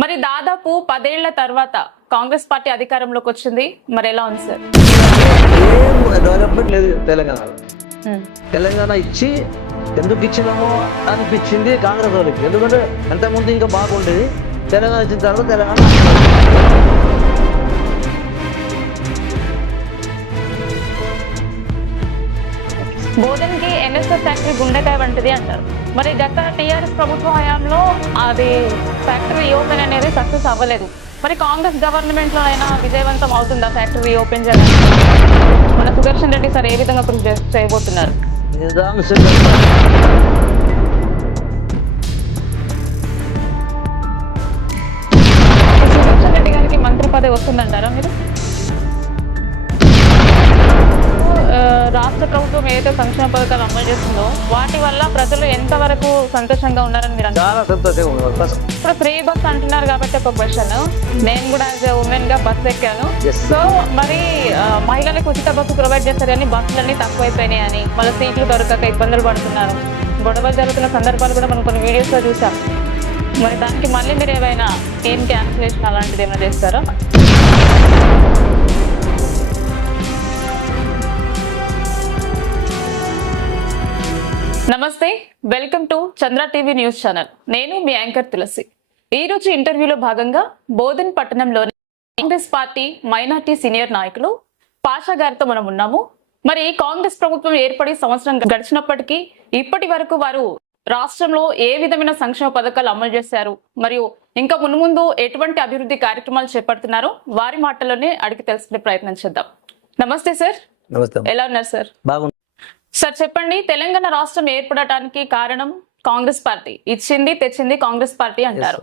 మరి దాదాపు 10 ఏళ్ల తర్వాత కాంగ్రెస్ పార్టీ అధికారంలోకి వచ్చింది. మరి ఎలా ఉంది సార్? ఏం డెవలప్మెంట్ లేదు తెలంగాణలో. తెలంగాణ ఇచ్చి ఎందుకు ఇచ్చినామో అనిపించింది కాంగ్రెస్ వాళ్ళకి. ఎందుకంటే అంతకుముందు ఇంకా బాగుండేది. తెలంగాణ ఇచ్చిన తర్వాత తెలంగాణ బోధన్కి ఎన్ఎస్ఎస్ ఫ్యాక్టరీ గుండెకాయ వంటిది అంటారు. మరి గత టీఆర్ఎస్ ప్రభుత్వ హయాంలో అది ఫ్యాక్టరీ రీఓపెన్ అనేది సక్సెస్ అవ్వలేదు. మరి కాంగ్రెస్ గవర్నమెంట్ లో అయినా విజయవంతం అవుతుందా ఫ్యాక్టరీ రీఓపెన్ చేయడానికి? మన సుదర్శన్ రెడ్డి సార్ ఏ విధంగా కృషి చేయబోతున్నారు? సుదర్శన్ రెడ్డి గారికి మంత్రి పదవి వస్తుందంటారా మీరు? రాష్ట్ర ప్రభుత్వం ఏదైతే సంక్షేమ పథకాలు అమలు చేస్తుందో వాటి వల్ల ప్రజలు ఎంతవరకు సంతోషంగా ఉన్నారని మీరు చాలా సంతోషంగా ఉన్నారు. ఇప్పుడు ఫ్రీ బస్ అంటున్నారు కాబట్టి ఒక క్వశ్చన్, నేను కూడా యాజ్ ఉమెన్ గా బస్ ఎక్కాను. సో మరి మహిళలకు ఉచిత బస్సు ప్రొవైడ్ చేస్తారని బస్సులన్నీ తక్కువైపోయినాయి అని వాళ్ళ సీట్లు దొరకక ఇబ్బందులు పడుతున్నారు. గొడవలు జరుగుతున్న సందర్భాలు కూడా మనం కొన్ని వీడియోస్ లో చూసాం. మరి దానికి మళ్ళీ మీరు ఏమైనా ఏం క్యాన్సిలేషన్ అలాంటిది ఏమైనా చేస్తారా? నమస్తే, welcome to Chandra TV news channel. నేను మీ యాంకర్ తులసి. ఈ రోజు ఇంటర్వ్యూలో భాగంగా బోధన్ పట్టణంలోని కాంగ్రెస్ పార్టీ మైనార్టీ సీనియర్ నాయకులు పాషా గారితో మనం ఉన్నాము. మరి కాంగ్రెస్ ప్రభుత్వం ఏర్పడి సంవత్సరం గడిచినప్పటికీ ఇప్పటి వరకు వారు రాష్ట్రంలో ఏ విధమైన సంక్షేమ పథకాలు అమలు చేశారు, మరియు ఇంకా మున్ముందు ఎటువంటి అభివృద్ధి కార్యక్రమాలు చేపడుతున్నారో వారి మాటల్లోనే అడిగి తెలుసుకునే ప్రయత్నం చేద్దాం. నమస్తే సార్. నమస్తే. ఎలా ఉన్నారు సార్? బాగుంది సార్ చెప్పండి, తెలంగాణ రాష్ట్రం ఏర్పడటానికి కారణం కాంగ్రెస్ పార్టీ. ఇచ్చింది తెచ్చింది కాంగ్రెస్ పార్టీ అంటారు.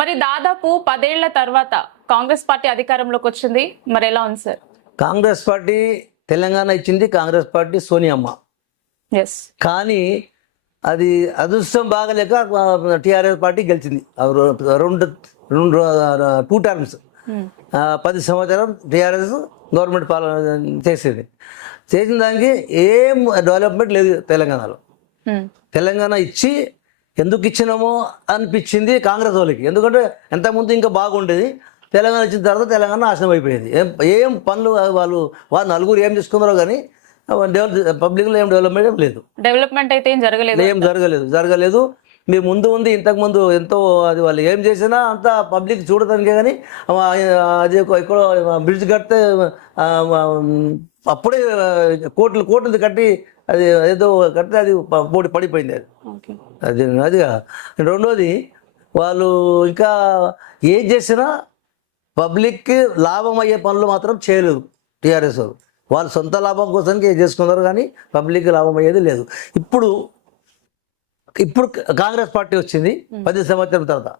మరి దాదాపు 10 ఏళ్ల తర్వాత కాంగ్రెస్ పార్టీ అధికారంలోకి వచ్చింది. మరి ఎలా ఉంది సార్? కాంగ్రెస్ పార్టీ తెలంగాణ ఇచ్చింది కాంగ్రెస్ పార్టీ సోనియమ్మ. కానీ అది అదృష్టం బాగలేక టీఆర్ఎస్ పార్టీ గెలిచింది. టూ టర్మ్స్ 10 సంవత్సరం టీఆర్ఎస్ గవర్నమెంట్ పాలన చేసిన దానికి ఏం డెవలప్మెంట్ లేదు తెలంగాణలో. తెలంగాణ ఇచ్చి ఎందుకు ఇచ్చినామో అనిపించింది కాంగ్రెస్ వాళ్ళకి. ఎందుకంటే అంతకుముందు ఇంకా బాగుండేది. తెలంగాణ ఇచ్చిన తర్వాత తెలంగాణ నాశనం అయిపోయింది. ఏం పనులు వాళ్ళు నలుగురు ఏం చేసుకున్నారో కానీ పబ్లిక్లో ఏం డెవలప్మెంట్ లేదు. డెవలప్మెంట్ అయితే ఏం జరగలేదు. మీరు ముందు ఉంది ఇంతకుముందు ఎంతో అది వాళ్ళు ఏం చేసినా అంతా పబ్లిక్ చూడటానికే. కానీ అది ఎక్కడో బ్రిడ్జ్ కడితే అప్పుడే కోట్లు కట్టి అది ఏదో కడితే అది పడిపోయింది. అది రెండోది, వాళ్ళు ఇంకా ఏం చేసినా పబ్లిక్కి లాభం అయ్యే పనులు మాత్రం చేయలేదు టీఆర్ఎస్ వాళ్ళు. వాళ్ళు సొంత లాభం కోసానికి ఏం చేసుకున్నారు కానీ పబ్లిక్కి లాభం అయ్యేది లేదు. ఇప్పుడు కాంగ్రెస్ పార్టీ వచ్చింది 10 సంవత్సరం తర్వాత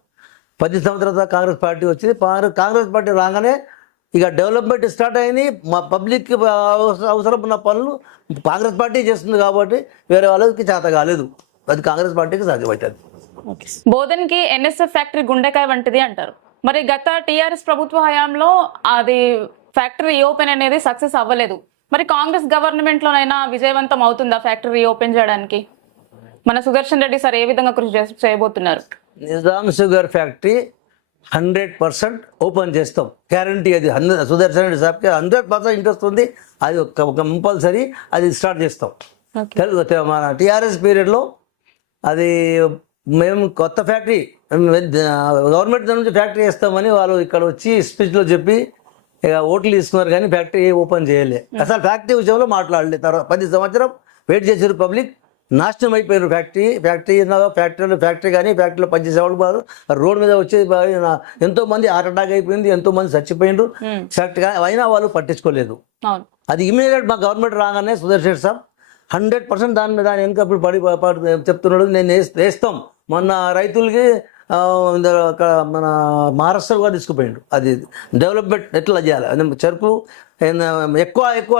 కాంగ్రెస్ పార్టీ వచ్చింది. కాంగ్రెస్ పార్టీ రాగానే ఇక డెవలప్మెంట్ స్టార్ట్ అయింది. మా పబ్లిక్ అవసరం ఉన్న పనులు కాంగ్రెస్ పార్టీ చేస్తుంది కాబట్టి వేరే వాళ్ళకి చేత కాలేదు. అది కాంగ్రెస్ పార్టీకి సాధ్యమవుతుంది. బోధన్కి ఎన్ఎస్ఎఫ్ ఫ్యాక్టరీ గుండెకాయ వంటిది అంటారు. మరి గత టీఆర్ఎస్ ప్రభుత్వ హయాంలో అది ఫ్యాక్టరీ రీఓపెన్ అనేది సక్సెస్ అవ్వలేదు. మరి కాంగ్రెస్ గవర్నమెంట్ లోనైనా విజయవంతం అవుతుందా ఫ్యాక్టరీ రీఓపెన్ చేయడానికి? మన సుదర్శన్ రెడ్డి సార్ ఏ విధంగా కృషి చేయబోతున్నారు? నిజాం షుగర్ ఫ్యాక్టరీ 100% ఓపెన్ చేస్తాం, గ్యారంటీ. అది సుదర్శన్ రెడ్డి సార్కి 100% ఇంట్రెస్ట్ ఉంది. అది ఒక కంపల్సరీ అది స్టార్ట్ చేస్తాం. మన టీఆర్ఎస్ పీరియడ్లో అది మేము కొత్త ఫ్యాక్టరీ గవర్నమెంట్ నుంచి ఫ్యాక్టరీ చేస్తామని వాళ్ళు ఇక్కడ వచ్చి స్పీచ్లో చెప్పి ఇక ఓట్లు తీసుకున్నారు కానీ ఫ్యాక్టరీ ఓపెన్ చేయలే. అసలు ఫ్యాక్టరీ విషయంలో మాట్లాడలే. తర్వాత 10 సంవత్సరం వెయిట్ చేసారు పబ్లిక్. నాశనం అయిపోయారు. ఫ్యాక్టరీ కానీ ఫ్యాక్టరీలో పనిచేసేవాళ్ళు బారు రోడ్ మీద వచ్చేది. ఎంతోమంది హార్ట్ అటాక్ అయిపోయింది, ఎంతోమంది చచ్చిపోయినారు ఫ్యాక్టరీ. అయినా వాళ్ళు పట్టించుకోలేదు. అది ఇమీడియట్ మా గవర్నమెంట్ రాగానే సుదర్శన్ సార్ 100% దాని వెనుక ఇప్పుడు చెప్తున్నాడు, నేను వేస్తాం. మొన్న రైతులకి అక్కడ మన మహారాష్ట్ర కూడా తీసుకుపోయిండు. అది డెవలప్మెంట్ ఎట్లా చేయాలి, చెరుకు ఎక్కువ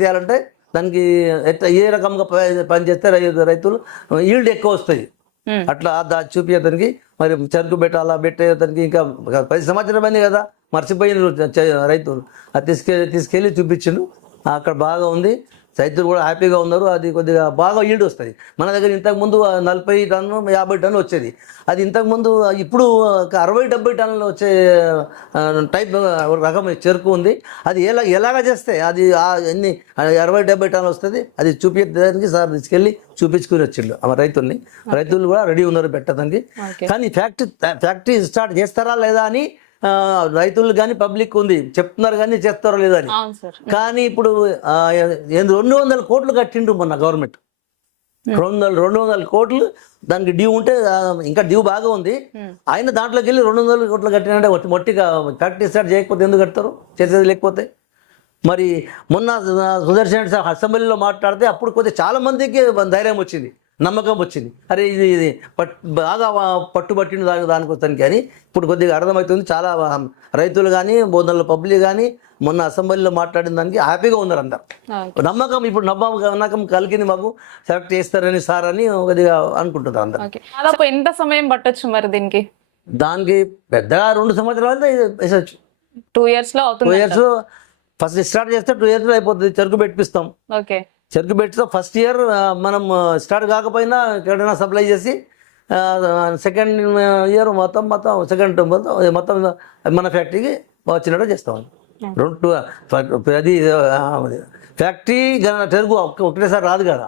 చేయాలంటే దానికి ఏ రకంగా పనిచేస్తే రైతులు ఈల్డ్ ఎక్కువ వస్తాయి. అట్లా చూపించడానికి మరి చెరుకు పెట్టేదానికి ఇంకా 10 సంవత్సరం అయింది కదా, మర్చిపోయిన రైతులు. అది తీసుకెళ్ళి చూపించిండు. అక్కడ బాగా ఉంది. రైతులు కూడా హ్యాపీగా ఉన్నారు. అది కొద్దిగా బాగా ఈల్డ్ వస్తుంది. మన దగ్గర ఇంతకుముందు 40 టన్ను 50 టన్నులు వచ్చేది. అది ఇంతకుముందు ఇప్పుడు 60-70 టన్నులు వచ్చే టైప్ రకం చెరుకు ఉంది. అది ఎలాగ చేస్తే అది ఎన్ని 60-70 టన్నులు వస్తుంది. అది చూపించడానికి సార్ తీసుకెళ్ళి చూపించుకుని వచ్చిండు ఆ రైతులు కూడా రెడీ ఉన్నారు పెట్టడానికి. కానీ ఫ్యాక్టరీ స్టార్ట్ చేస్తారా లేదా అని రైతులు కానీ పబ్లిక్ ఉంది చెప్తున్నారు, కానీ చేస్తారో లేదా అని. కానీ ఇప్పుడు 200 కోట్లు కట్టిండు మొన్న గవర్నమెంట్. 200 కోట్లు దానికి డ్యూ ఉంటే, ఇంకా డ్యూ బాగా ఉంది. ఆయన దాంట్లోకి వెళ్ళి 200 కోట్లు కట్టినంటే మొట్టిగా ఫ్యాక్టరీ స్టార్ట్ చేయకపోతే ఎందుకు కడతారు, చేసేది లేకపోతే. మరి మొన్న సుదర్శన్ రెడ్డి సార్ అసెంబ్లీలో మాట్లాడితే అప్పుడు కొద్దిగా చాలా మందికి ధైర్యం వచ్చింది, నమ్మకం వచ్చింది. అరే ఇది బాగా పట్టుబట్టింది దానికోసానికి అని ఇప్పుడు కొద్దిగా అర్థమవుతుంది. చాలా రైతులు కానీ బోధనల పబ్లిక్ కానీ మొన్న అసెంబ్లీలో మాట్లాడిన దానికి హ్యాపీగా ఉన్నారు అందరు. నమ్మకం ఇప్పుడు నమ్మకం కలిగింది, మాకు సెలెక్ట్ చేస్తారని సార్ అని కొద్దిగా అనుకుంటున్నారు అందరు. దాదాపు ఎంత సమయం పట్టొచ్చు మరి దీనికి? దానికి పెద్దగా 2 సంవత్సరాలు వేసవచ్చు. 2 years లో అవుతుంది. 2 years ఫస్ట్ స్టార్ట్ చేస్తే 2 years లో అయిపోతుంది. చెరుకు పెట్టిస్తాం. ఓకే, చెరుకు పెట్టిస్తాం. ఫస్ట్ ఇయర్ మనం స్టార్ట్ కాకపోయినా ఎక్కడైనా సప్లై చేసి సెకండ్ ఇయర్ మొత్తం మన ఫ్యాక్టరీకి వచ్చినట్టు చేస్తాం. అది ఫ్యాక్టరీ చెరుకు ఒకటేసారి రాదు కదా.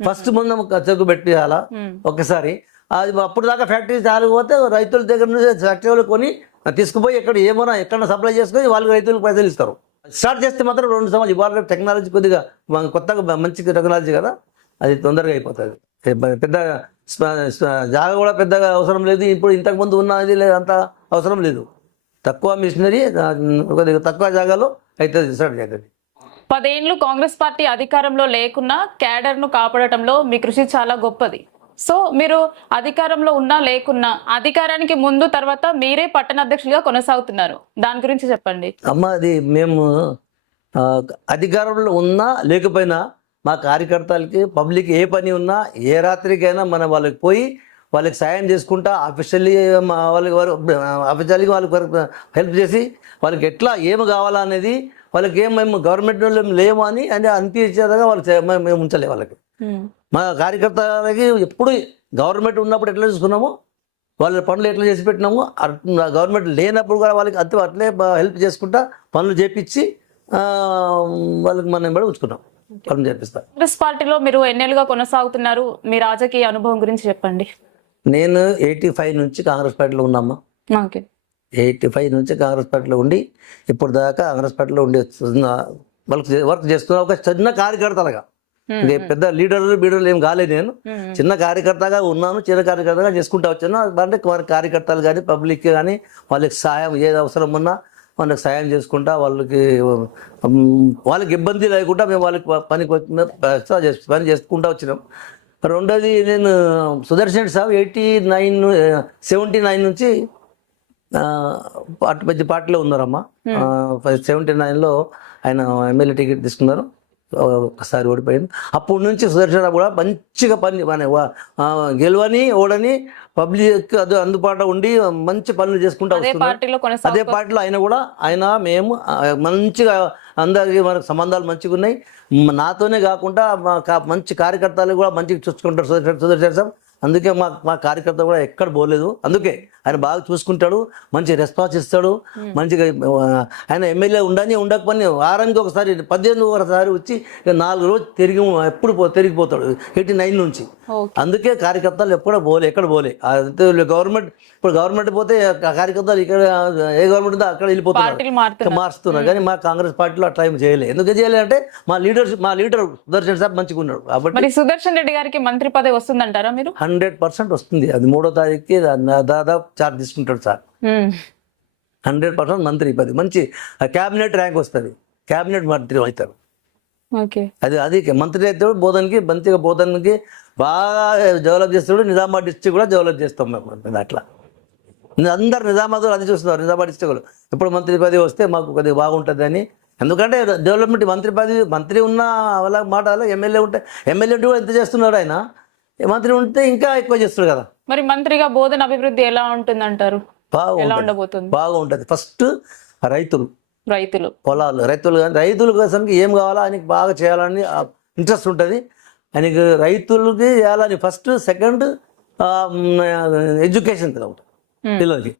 ఫస్ట్ ముందు చెరుకు పెట్టియాలా ఒక్కసారి. అది అప్పుడు దాకా ఫ్యాక్టరీ చాలిపోతే రైతుల దగ్గర నుంచి ఫ్యాక్టరీ వాళ్ళు కొని తీసుకుపోయి ఎక్కడ సప్లై చేసుకొని వాళ్ళు రైతులకు పైసలు ఇస్తారు. స్టార్ట్ చేస్తే మాత్రం 2 సంవత్సరాలు. ఇవాళ టెక్నాలజీ కొద్దిగా కొత్తగా మంచి టెక్నాలజీ కదా, అది తొందరగా అయిపోతుంది. పెద్ద జాగా కూడా పెద్దగా అవసరం లేదు. ఇప్పుడు ఇంతకుముందు ఉన్నది అంత అవసరం లేదు. తక్కువ మిషనరీ కొద్దిగా తక్కువ జాగాలో అయితే స్టార్ట్ అవుతుంది. 10 ఏళ్ళు కాంగ్రెస్ పార్టీ అధికారంలో లేకున్నా క్యాడర్ను కాపాడటంలో మీ కృషి చాలా గొప్పది. సో మీరు అధికారంలో ఉన్నా లేకున్నా అధికారానికి ముందు తర్వాత మీరే పట్టణ అధ్యక్షులుగా కొనసాగుతున్నారు. దాని గురించి చెప్పండి. అమ్మ, అది మేము అధికారంలో ఉన్నా లేకపోయినా మా కార్యకర్తలకి పబ్లిక్ ఏ పని ఉన్నా ఏ రాత్రికైనా మనం వాళ్ళకి పోయి వాళ్ళకి సాయం చేసుకుంటా ఆఫీషియల్గా వాళ్ళకి హెల్ప్ చేసి వాళ్ళకి ఎట్లా ఏమి కావాలా అనేది వాళ్ళకి మేము గవర్నమెంట్ లేము అని అనిపించేదాకా వాళ్ళు మేము ఉంచలే. వాళ్ళకి మా కార్యకర్తలకి ఎప్పుడు గవర్నమెంట్ ఉన్నప్పుడు ఎట్లా చూసుకున్నామో వాళ్ళ పనులు ఎట్లా చేసి పెట్టినామో గవర్నమెంట్ లేనప్పుడు కూడా వాళ్ళకి అట్లే హెల్ప్ చేసుకుంటా పనులు చేపించి వాళ్ళకి మనం కూడా ఉంచుకున్నాం, పనులు చేపిస్తాం. కాంగ్రెస్ పార్టీలో మీరు ఎన్నేళ్ళుగా కొనసాగుతున్నారు? మీ రాజకీయ అనుభవం గురించి చెప్పండి. నేను 85 నుంచి కాంగ్రెస్ పార్టీలో ఉన్నామ్మా. 85 నుంచి కాంగ్రెస్ పార్టీలో ఉండి ఇప్పుడు దాకా కాంగ్రెస్ పార్టీలో ఉండి వర్క్ చేస్తున్నా. ఒక చిన్న కార్యకర్తలుగా, పెద్ద లీడర్లు ఏం కాలేదు. నేను చిన్న కార్యకర్తగా ఉన్నాను, చిన్న కార్యకర్తగా చేసుకుంటా వచ్చాను. అంటే వారి కార్యకర్తలు కానీ పబ్లిక్ కానీ వాళ్ళకి సాయం ఏది అవసరం ఉన్నా వాళ్ళకి సాయం చేసుకుంటా, వాళ్ళకి ఇబ్బంది లేకుండా మేము వాళ్ళకి పని చేసుకుంటా వచ్చినాం. రెండోది, నేను సుదర్శన్ సాబ్ 79 నుంచి పార్టీలో ఉన్నారమ్మా. 79లో ఆయన ఎమ్మెల్యే టికెట్ తీసుకున్నారు, ఒకసారి ఓడిపోయింది. అప్పటి నుంచి సుదర్శన్ కూడా మంచిగా గెలవని ఓడని పబ్లిక్ అది అందుబాటులో ఉండి మంచి పనులు చేసుకుంటూ వస్తున్నారు. అదే పార్టీలో ఆయన మేము మంచిగా అందరికీ మనకు సంబంధాలు మంచిగా ఉన్నాయి. నాతోనే కాకుండా మంచి కార్యకర్తలు కూడా మంచిగా చూసుకుంటారు సుదర్శన్ సాబ్. అందుకే మా కార్యకర్త కూడా ఎక్కడ పోలేదు. అందుకే ఆయన బాగా చూసుకుంటాడు, మంచి రెస్పాన్స్ ఇస్తాడు. మంచిగా ఆయన ఎమ్మెల్యే ఉండకపోయినా వారానికి ఒకసారి 18 ఒకసారి వచ్చి 4 రోజులు ఎప్పుడు తిరిగిపోతాడు 89 నుంచి. అందుకే కార్యకర్తలు ఎక్కడ పోలే. గవర్నమెంట్ ఇప్పుడు గవర్నమెంట్ పోతే కార్యకర్తలు ఇక్కడ ఏ గవర్నమెంట్ ఉందో అక్కడ వెళ్ళిపోతున్నారు, మారుస్తున్నారు. కానీ మా కాంగ్రెస్ పార్టీలో అట్లా ఏం చేయలేదు. ఎందుకు చేయలేదంటే మా లీడర్ సుదర్శన్ సాబ్ మంచిగా ఉన్నాడు కాబట్టి. సుదర్శన్ రెడ్డి గారికి మంత్రి పదవి వస్తుందంటారా మీరు? 100% వస్తుంది. అది 3వ తారీఖుకి దాదాపు చార్జ్ తీసుకుంటాడు సార్. 100% మంత్రి పదవి, మంచి క్యాబినెట్ ర్యాంక్ వస్తుంది, క్యాబినెట్ మంత్రి అవుతారు. అది మంత్రి అయితే బోధనకి బాగా డెవలప్ చేస్తాడు. నిజామాబాద్ డిస్ట్రిక్ట్ కూడా డెవలప్ చేస్తాం మేము. అట్లా అందరు నిజామాబాద్ అది చూస్తున్నారు. నిజామాబాద్ డిస్ట్రిక్ట్లో ఎప్పుడు మంత్రి పదవి వస్తే మాకు కొద్దిగా బాగుంటుంది అని. ఎందుకంటే డెవలప్మెంట్ మంత్రి ఉన్న వాళ్ళ మాట ఎమ్మెల్యే ఉంటే కూడా ఎంత చేస్తున్నాడు ఆయన, మంత్రి ఉంటే ఇంకా ఎక్కువ చేస్తాడు కదా. మరి మంత్రిగా బోధన అభివృద్ధి ఎలా ఉంటుంది అంటారు? బాగుంటుంది. ఫస్ట్ రైతులు పొలాలు రైతుల కోసం ఏం కావాలో ఆయనకి బాగా చేయాలని ఇంట్రెస్ట్ ఉంటుంది ఆయనకి. రైతులకి చేయాలని ఫస్ట్, సెకండ్ ఎడ్యుకేషన్ ఉంటుంది పిల్లలకి.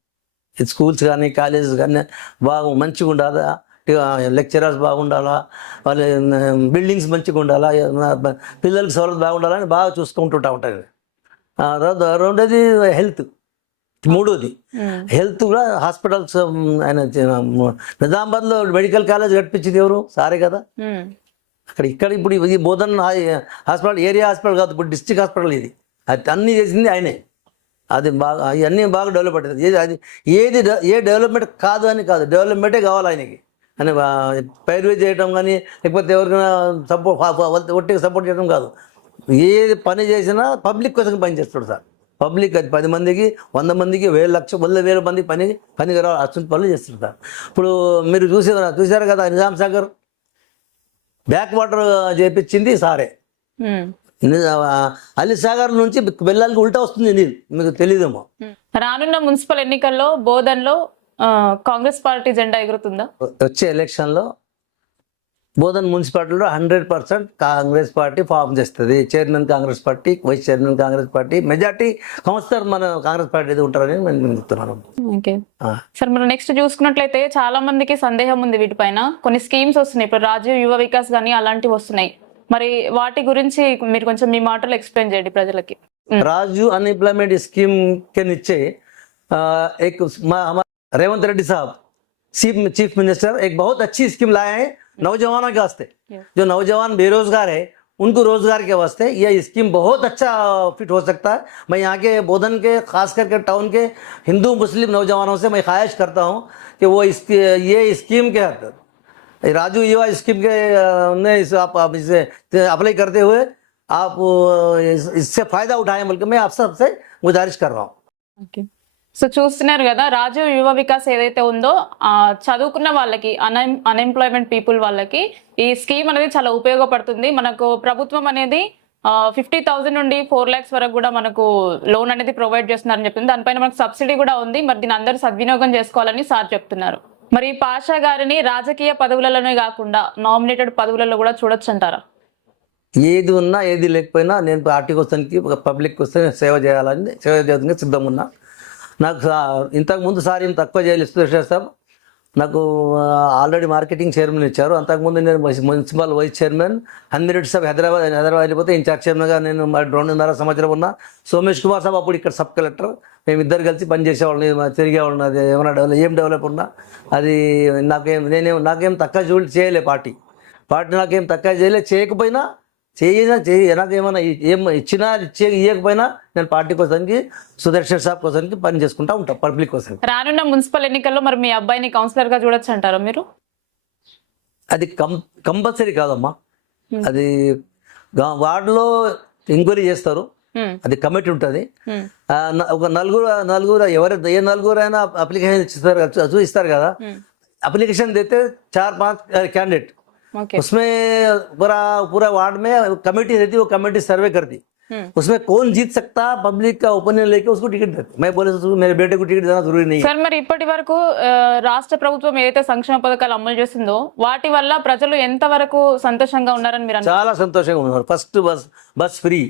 స్కూల్స్ కానీ కాలేజెస్ కానీ బాగా మంచిగా ఉండాలా, లెక్చరర్స్ బాగుండాలా, వాళ్ళ బిల్డింగ్స్ మంచిగా ఉండాలా, పిల్లలకి సౌలభ్యం బాగుండాలని బాగా చూసుకుంటుంటా ఉంటుంది. రెండోది హెల్త్, మూడోది హెల్త్ కూడా హాస్పిటల్స్. ఆయన నిజామాబాద్లో మెడికల్ కాలేజ్ కట్టించింది ఎవరు? సారే కదా. ఇక్కడ ఇప్పుడు ఇది బోధన్ హాస్పిటల్, ఏరియా హాస్పిటల్ కాదు, ఇప్పుడు డిస్ట్రిక్ట్ హాస్పిటల్ ఇది. అది అన్నీ చేసింది ఆయనే. అది బాగా ఇవన్నీ బాగా డెవలప్ అవుతుంది. అది ఏ డెవలప్మెంట్ కాదు అని కాదు, డెవలప్మెంటే కావాలి ఆయనకి అని. పైరువే చేయడం కానీ లేకపోతే ఎవరికైనా ఒట్టిగా సపోర్ట్ చేయడం కాదు. ఏది పని చేసినా పబ్లిక్ కోసం పని చేస్తాడు సార్. పబ్లిక్ అది 10 మందికి, 100 మందికి, 1,00,000 మంది పని అటువంటి పనులు చేస్తారు సార్. ఇప్పుడు మీరు చూసారు కదా, నిజాం సాగర్ బ్యాక్ వాటర్ చేపించింది సారే. అలీ సాగర్ నుంచి వెళ్ళాలి ఉల్టా వస్తుంది నీళ్ళు, మీకు తెలియదేమో. రానున్న మున్సిపల్ ఎన్నికల్లో బోధన్లో కాంగ్రెస్ పార్టీ జెండా ఎగురుతుందా? వచ్చే ఎలక్షన్లో బోధన్ మున్సిపాలిటీలో 100% కాంగ్రెస్ పార్టీ ఫామ్ చేస్తుంది. Chairman Congress party, vice chairman Congress party, majority councillor మన కాంగ్రెస్ పార్టీ ఉంటారని నేను చెప్తున్నాను. ఓకే సార్, మరి నెక్స్ట్ చూసుకున్నట్లయితే చాలా మందికి సందేహం ఉంది వీటిపైన. కొన్ని స్కీమ్స్ వస్తున్నాయి, ఇప్పుడు రాజీవ్ యువ వికాస్ కానీ అలాంటివి వస్తున్నాయి. మరి వాటి గురించి మీరు కొంచెం మీ మాటలు ఎక్స్ప్లెయిన్ చేయండి ప్రజలకి. राजू अनएम्प्लॉयमेंट स्कीम के नीचे एक रेवंत रेड्डी साहब चीफ मिनिस्टर एक बहुत अच्छी स्कीम लाए हैं नौजवानों के वास्ते। जो नौजवान बेरोजगार है उनको रोजगार के वास्ते यह स्कीम बहुत अच्छा फिट हो सकता है। मैं यहाँ के बोधन के खास करके टाउन के हिंदू मुस्लिम नौजवानों से मैं ख्वाहिश करता हूँ कि वो ये स्कीम के राजू युवा स्कीम के आप इसे अप्लाई करते हुए आप इससे फायदा उठाएं बल्कि मैं आप सबसे गुजारिश कर रहा हूँ। ఓకే, సో చూస్తున్నారు కదా, రాజీవ్ యువ వికాస్ ఏదైతే ఉందో చదువుకున్న వాళ్ళకి, అన్ఎంప్లాయ్మెంట్ పీపుల్ వాళ్ళకి ఈ స్కీమ్ అనేది చాలా ఉపయోగపడుతుంది. మనకు ప్రభుత్వం అనేది 50,000 నుండి 4 lakhs వరకు కూడా మనకు లోన్ అనేది ప్రొవైడ్ చేస్తున్నారని చెప్తుంది. దానిపైన మనకు సబ్సిడీ కూడా ఉంది. మరి దీని అందరూ సద్వినియోగం చేసుకోవాలని సార్ చెప్తున్నారు. మరి పాషా గారిని రాజకీయ పదవులలోనే కాకుండా నామినేటెడ్ పదవులలో కూడా చూడొచ్చు అంటారా? ఏది ఉన్నా ఏది లేకపోయినా నేను పార్టీ కోసానికి పబ్లిక్ కోసం సేవ చేయడానికి సిద్ధంగా ఉన్నా. నాకు ఇంతకుముందు సార్ ఏం తక్కువ చేయాలి సార్, నాకు ఆల్రెడీ మార్కెటింగ్ చైర్మన్ ఇచ్చారు. అంతకుముందు నేను మున్సిపల్ వైస్ చైర్మన్, హమీద్ సాబ్ హైదరాబాద్ వెళ్ళిపోతే ఇన్ఛార్జ్ చైర్మన్గా నేను 2.5 సంవత్సరం ఉన్నా. సోమేష్ కుమార్ సాబ్ అప్పుడు ఇక్కడ సబ్ కలెక్టర్, మేమిద్దరు కలిసి పనిచేసేవాళ్ళని, తిరిగేవాళ్ళని. అది ఏమైనా డెవలప్ ఉన్నా అది నాకేం తక్కువ చేయలే పార్టీ నాకేం తక్కువ చేయకపోయినా నాకేమైనా ఇచ్చినా ఇవ్వకపోయినా నేను పార్టీ కోసానికి, సుదర్శన్ సాబ్ కోసానికి పని చేసుకుంటా ఉంటా, పబ్లిక్ కోసం. రానున్న మున్సిపల్ ఎన్నికల్లో మరి మీ అబ్బాయిని కౌన్సిలర్ గా చూడొచ్చు అంటారా మీరు? అది కంపల్సరీ కాదమ్మా. అది వార్డులో ఎంక్వైరీ చేస్తారు, అది కమిటీ ఉంటుంది. ఒక నలుగురు ఏ నలుగురైనా అప్లికేషన్ ఇస్తారు కదా. అప్లికేషన్ देते 4-5 कैंडिडेट, उसमें पूरा वार्ड में कमेटी रहती है, वो कमेटी सर्वे करती, उसमें कौन जीत सकता पब्लिक का ओपिनियन लेके उसको टिकट देते. मैं बोले मेरे बेटे को टिकट देना जरूरी नहीं है. సార్, మరి ఇప్పటి వరకు రాష్ట్ర ప్రభుత్వం ఏదైతే సంక్షేమ పథకాలు అమలు చేస్తుందో వాటి వల్ల ప్రజలు ఎంత వరకు సంతోషంగా ఉన్నారని మీరు చాలా సంతోషంగా ఉన్నారు. First bus free,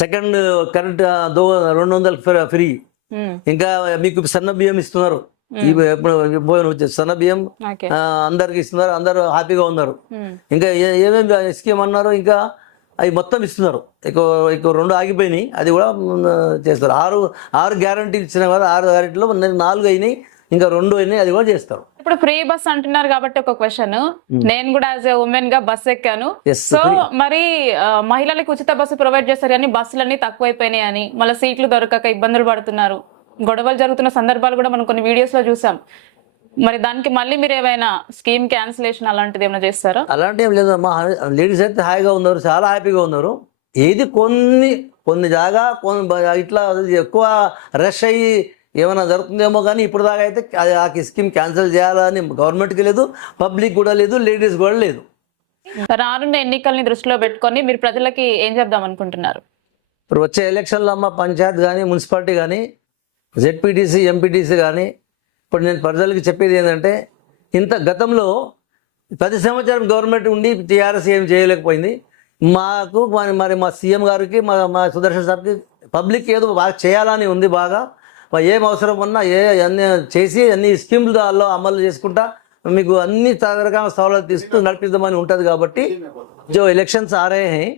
second current 200 free, ఇంకా మీకు సన్న బియ్యం ఇస్తున్నారు. సన్న బియ్యం అందరికి ఇస్తున్నారు, అందరూ హ్యాపీగా ఉన్నారు. ఇంకా ఏమేమి స్కీమ్ అన్నారు, ఇంకా అవి మొత్తం ఇస్తున్నారు. ఇక 2 ఆగిపోయినాయి, అది కూడా చేస్తారు. 6 గ్యారంటీలు ఇచ్చినా కదా, 6 గ్యారంటీలో 4 అయినాయి, ఇంకా 2 అయినాయి, అది కూడా చేస్తారు. ఇప్పుడు ఫ్రీ బస్ అంటున్నారు కాబట్టి ఒక క్వశ్చన్, నేను కూడా యాజ్ ఏ ఉమెన్ గా బస్ ఎక్కాను. సో మరి మహిళలకు ఉచిత బస్సు ప్రొవైడ్ చేస్తారు కానీ బస్సులన్నీ తక్కువైపోయినాయి అని, మళ్ళీ సీట్లు దొరకక ఇబ్బందులు పడుతున్నారు, గొడవలు జరుగుతున్న సందర్భాలు కూడా మనం కొన్ని వీడియోస్ లో చూసాం. మరి దానికి మళ్ళీ మీరు ఏమైనా స్కీమ్ క్యాన్సిలేషన్ అలాంటిది ఏమైనా చేస్తారా? అలాంటి ఏం లేదమ్మా. లేడీస్ అయితే హాయిగా ఉన్నారు, చాలా హ్యాపీగా ఉన్నారు. ఏది కొన్ని జాగా ఇట్లా ఎక్కువ రష్ అయ్యి ఏమైనా జరుగుతుందేమో కానీ ఇప్పుడు దాకా అయితే ఆ స్కీమ్ క్యాన్సిల్ చేయాలని గవర్నమెంట్కి లేదు, పబ్లిక్ కూడా లేదు, లేడీస్ కూడా లేదు. రానున్న ఎన్నికల్ని దృష్టిలో పెట్టుకొని మీరు ప్రజలకి ఏం చెప్దాం అనుకుంటున్నారు? ఇప్పుడు వచ్చే ఎలక్షన్లో అమ్మ పంచాయత్ కానీ మున్సిపాలిటీ కానీ జెడ్పీటీసీ ఎంపీటీసీ కానీ ఇప్పుడు నేను ప్రజలకి చెప్పేది ఏంటంటే, గతంలో 10 సంవత్సరం గవర్నమెంట్ ఉండి టీఆర్ఎస్ ఏం చేయలేకపోయింది. మాకు మరి మా సీఎం గారికి మా సుదర్శన్ సార్కి పబ్లిక్ ఏదో బాగా చేయాలని ఉంది. బాగా ఏం అవసరం ఉన్నా అన్నీ చేసి అన్ని స్కీమ్లు దానిలో అమలు చేసుకుంటా మీకు అన్ని రకాల సవలతులు ఇస్తూ నడిపిద్దామని ఉంటుంది. కాబట్టి जो इलेक्शंस आ रहे हैं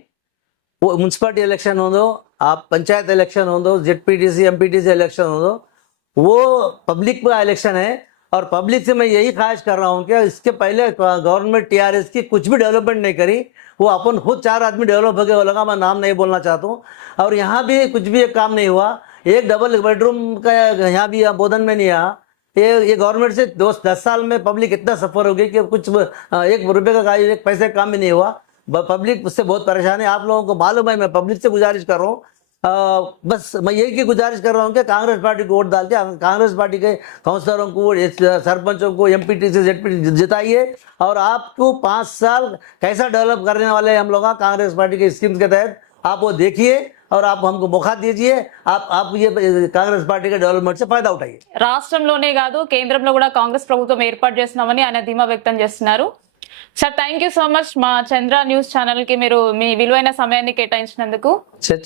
वो म्यूनसिपलिटी इलेक्शन हो दो, आप पंचायत इलेक्शन हो दो, जेडपीटीसी एमपीटीसी इलेक्शन हो दो, वो पब्लिक का इलेक्शन है. और पब्लिक से मैं यही ख्वाहिश कर रहा हूँ कि इसके पहले गवर्नमेंट टीआरएस की कुछ भी डेवलपमेंट नहीं करी. वो अपन खुद 4 आदमी डेवलप हो गए लगा, मैं नाम नहीं बोलना चाहता हूँ. और यहाँ भी कुछ भी एक काम नहीं हुआ. एक डबल बेडरूम का यहाँ भी बोधन में नहीं आया. ये गवर्नमेंट से 10 साल में पब्लिक इतना सफर हो गई कि कुछ 1 रुपये का एक पैसे का काम भी नहीं हुआ. पब्लिक उससे बहुत परेशान है. आप लोगों को मालूम है. मैं पब्लिक से गुजारिश कर रहा हूँ, बस मैं यही की गुजारिश कर रहा हूँ कि कांग्रेस पार्टी को वोट डाल के कांग्रेस पार्टी के काउंसलरों को, सरपंचों को, एमपीटीसी जेडपीटी जिताइए. और आपको 5 साल कैसा डेवलप करने वाले हैं हम लोग कांग्रेस पार्टी के स्कीम्स के तहत आप वो देखिए और आप हमको मौका दीजिए. आप ये कांग्रेस पार्टी के डेवलपमेंट से फायदा उठाइए. రాష్ట్రంలోనే కాదు కేంద్రంలో కూడా కాంగ్రెస్ ప్రభుత్వం ఏర్పాటు చేస్తున్నామని ఆయన ధీమా వ్యక్తం చేస్తున్నారు. Sir thank you so much మా చంద్ర న్యూస్ ఛానల్ కి మీరు మీ విలువైన సమయాన్ని కేటాయించినందుకు.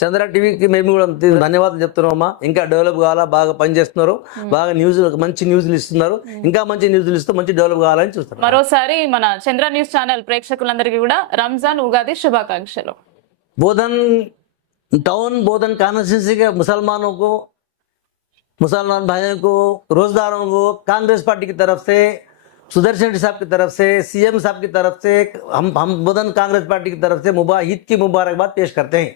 చంద్ర టీవీకి మేము కూడా ధన్యవాదాలు చెప్తున్నామమ్మా. ఇంకా డెవలప్ కావాలా, బాగా పనిచేస్తున్నారు, బాగా మంచి న్యూస్లు ఇస్తున్నారు. ఇంకా మంచి న్యూస్లు ఇస్తూ మంచి డెవలప్ కావాలని చూస్తున్నారు. మరోసారి మన చంద్ర న్యూస్ ఛానల్ ప్రేక్షకులందరికీ కూడా రంజాన్ ఉగాది శుభాకాంక్షలు. बोधन टाउन बोधन कॉन्स्टिट्यूंसी के मुसलमान भाइयों को, रोजगारों को कांग्रेस पार्टी की तरफ से, सुदर्शन रेड्डी साहब की तरफ से, सीएम साहब की तरफ से हम बोधन कांग्रेस पार्टी की तरफ से ईद की मुबारकबाद पेश करते हैं.